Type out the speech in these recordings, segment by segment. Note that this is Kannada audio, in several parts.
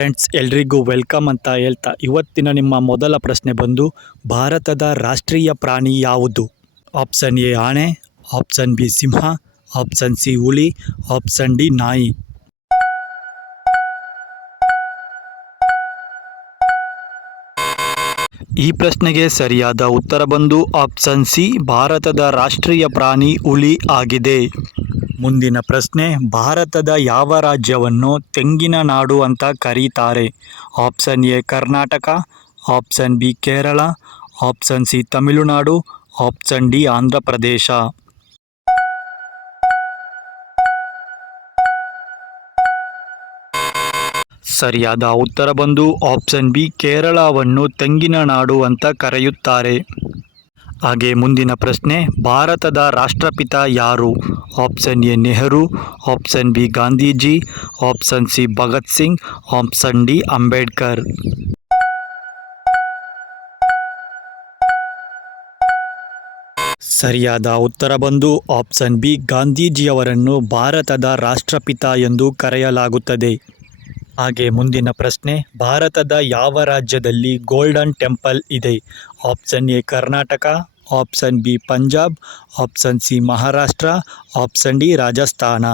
ಫ್ರೆಂಡ್ಸ್ ಎಲ್ರಿಗೂ ವೆಲ್ಕಮ್ ಅಂತ ಹೇಳ್ತಾ ಇವತ್ತಿನ ನಿಮ್ಮ ಮೊದಲ ಪ್ರಶ್ನೆ ಬಂದು ಭಾರತದ ರಾಷ್ಟ್ರೀಯ ಪ್ರಾಣಿ ಯಾವುದು? ಆಪ್ಷನ್ ಎ ಆನೆ, ಆಪ್ಷನ್ ಬಿ ಸಿಂಹ, ಆಪ್ಷನ್ ಸಿ ಹುಲಿ, ಆಪ್ಷನ್ ಡಿ ನಾಯಿ. ಈ ಪ್ರಶ್ನೆಗೆ ಸರಿಯಾದ ಉತ್ತರ ಬಂದು ಆಪ್ಷನ್ ಸಿ ಭಾರತದ ರಾಷ್ಟ್ರೀಯ ಪ್ರಾಣಿ ಹುಲಿ ಆಗಿದೆ. ಮುಂದಿನ ಪ್ರಶ್ನೆ, ಭಾರತದ ಯಾವ ರಾಜ್ಯವನ್ನು ತೆಂಗಿನ ನಾಡು ಅಂತ ಕರೀತಾರೆ? Option A Karnataka, option B Kerala, option C Tamil Nadu, option D Andhra Pradesh. ಸರಿಯಾದ ಉತ್ತರ ಬಂದು ಆಪ್ಷನ್ ಬಿ ಕೇರಳವನ್ನು ತೆಂಗಿನ ನಾಡು ಅಂತ ಕರೆಯುತ್ತಾರೆ. ಹಾಗೆ ಮುಂದಿನ ಪ್ರಶ್ನೆ, ಭಾರತದ ರಾಷ್ಟ್ರಪಿತ ಯಾರು? Option A Nehru, option B Gandhiji, option C Bhagat Singh, option D Ambedkar. ಸರಿಯಾದ ಉತ್ತರ ಬಂದು ಆಪ್ಷನ್ ಬಿ ಗಾಂಧೀಜಿಯವರನ್ನು ಭಾರತದ ರಾಷ್ಟ್ರಪಿತ ಎಂದು ಕರೆಯಲಾಗುತ್ತದೆ. ಹಾಗೆ ಮುಂದಿನ ಪ್ರಶ್ನೆ, ಭಾರತದ ಯಾವ ರಾಜ್ಯದಲ್ಲಿ ಗೋಲ್ಡನ್ ಟೆಂಪಲ್ ಇದೆ? Option A Karnataka, option B Punjab, option C Maharashtra, option D Rajasthan.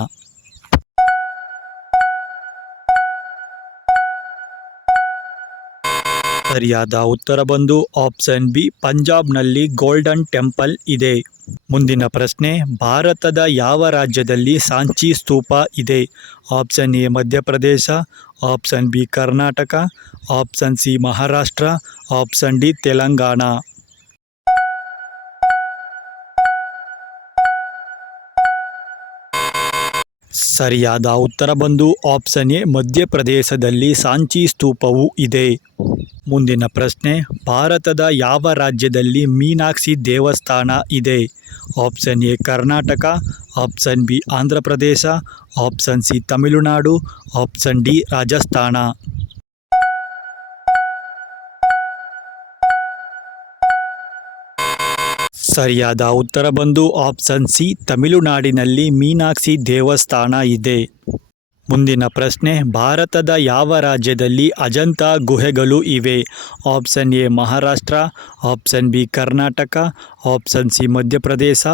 ಸರಿಯಾದ ಉತ್ತರ ಬಂದು ಆಪ್ಷನ್ ಬಿ ಪಂಜಾಬ್ನಲ್ಲಿ ಗೋಲ್ಡನ್ ಟೆಂಪಲ್ ಇದೆ. ಮುಂದಿನ ಪ್ರಶ್ನೆ, ಭಾರತದ ಯಾವ ರಾಜ್ಯದಲ್ಲಿ ಸಾಂಚಿ ಸ್ತೂಪ ಇದೆ? Option A Madhya Pradesh, option B Karnataka, option C Maharashtra, option D Telangana. ಸರಿಯಾದ ಉತ್ತರ ಬಂದು ಆಪ್ಷನ್ ಎ ಮಧ್ಯಪ್ರದೇಶದಲ್ಲಿ ಸಾಂಚಿ ಸ್ತೂಪವು ಇದೆ. ಮುಂದಿನ ಪ್ರಶ್ನೆ, ಭಾರತದ ಯಾವ ರಾಜ್ಯದಲ್ಲಿ ಮೀನಾಕ್ಷಿ ದೇವಸ್ಥಾನ ಇದೆ? Option A Karnataka, option B Andhra Pradesh, option C Tamil Nadu, option D Rajasthan. ಸರಿಯಾದ ಉತ್ತರ ಬಂದು ಆಪ್ಷನ್ ಸಿ ತಮಿಳುನಾಡಿನಲ್ಲಿ ಮೀನಾಕ್ಷಿ ದೇವಸ್ಥಾನ ಇದೆ. ಮುಂದಿನ ಪ್ರಶ್ನೆ, ಭಾರತದ ಯಾವ ರಾಜ್ಯದಲ್ಲಿ ಅಜಂತ ಗುಹೆಗಳು ಇವೆ? Option A Maharashtra, option B Karnataka, option C Madhya Pradesh,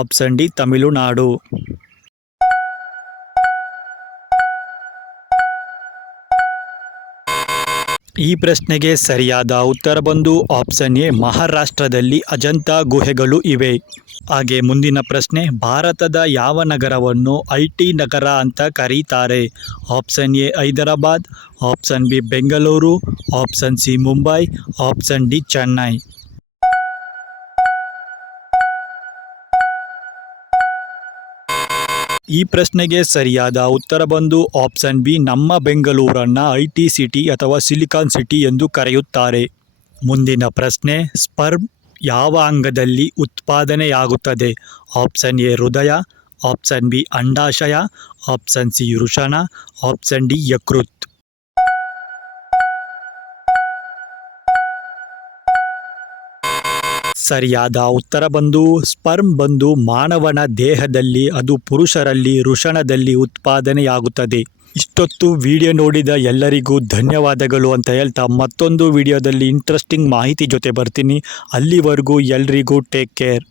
option D Tamil Nadu. ಈ ಪ್ರಶ್ನೆಗೆ ಸರಿಯಾದ ಉತ್ತರ ಬಂದು ಆಪ್ಷನ್ ಎ ಮಹಾರಾಷ್ಟ್ರದಲ್ಲಿ ಅಜಂತ ಗುಹೆಗಳು ಇವೆ. ಹಾಗೆ ಮುಂದಿನ ಪ್ರಶ್ನೆ, ಭಾರತದ ಯಾವ ನಗರವನ್ನು ಐಟಿ ನಗರ ಅಂತ ಕರೀತಾರೆ? Option A Hyderabad, option B Bengaluru, option C Mumbai, option D Chennai. ಈ ಪ್ರಶ್ನೆಗೆ ಸರಿಯಾದ ಉತ್ತರ ಬಂದು ಆಪ್ಷನ್ ಬಿ ನಮ್ಮ ಬೆಂಗಳೂರನ್ನು ಐಟಿ ಸಿಟಿ ಅಥವಾ ಸಿಲಿಕಾನ್ ಸಿಟಿ ಎಂದು ಕರೆಯುತ್ತಾರೆ. ಮುಂದಿನ ಪ್ರಶ್ನೆ, ಸ್ಪರ್ಮ್ ಯಾವ ಅಂಗದಲ್ಲಿ ಉತ್ಪಾದನೆಯಾಗುತ್ತದೆ? ಆಪ್ಷನ್ ಎ ಹೃದಯ, ಆಪ್ಷನ್ ಬಿ ಅಂಡಾಶಯ, ಆಪ್ಷನ್ ಸಿ ವೃಷಣ, ಆಪ್ಷನ್ ಡಿ ಯಕೃತ್. ಸರಿಯಾದ ಉತ್ತರ ಬಂದು ಸ್ಪರ್ಮ್ ಬಂದು ಮಾನವನ ದೇಹದಲ್ಲಿ, ಅದು ಪುರುಷರಲ್ಲಿ ವೃಷಣದಲ್ಲಿ ಉತ್ಪಾದನೆಯಾಗುತ್ತದೆ. ಇಷ್ಟೊತ್ತು ವಿಡಿಯೋ ನೋಡಿದ ಎಲ್ಲರಿಗೂ ಧನ್ಯವಾದಗಳು ಅಂತ ಹೇಳ್ತಾ ಮತ್ತೊಂದು ವಿಡಿಯೋದಲ್ಲಿ ಇಂಟ್ರೆಸ್ಟಿಂಗ್ ಮಾಹಿತಿ ಜೊತೆ ಬರ್ತೀನಿ. ಅಲ್ಲಿವರೆಗೂ ಎಲ್ರಿಗೂ ಟೇಕ್ ಕೇರ್.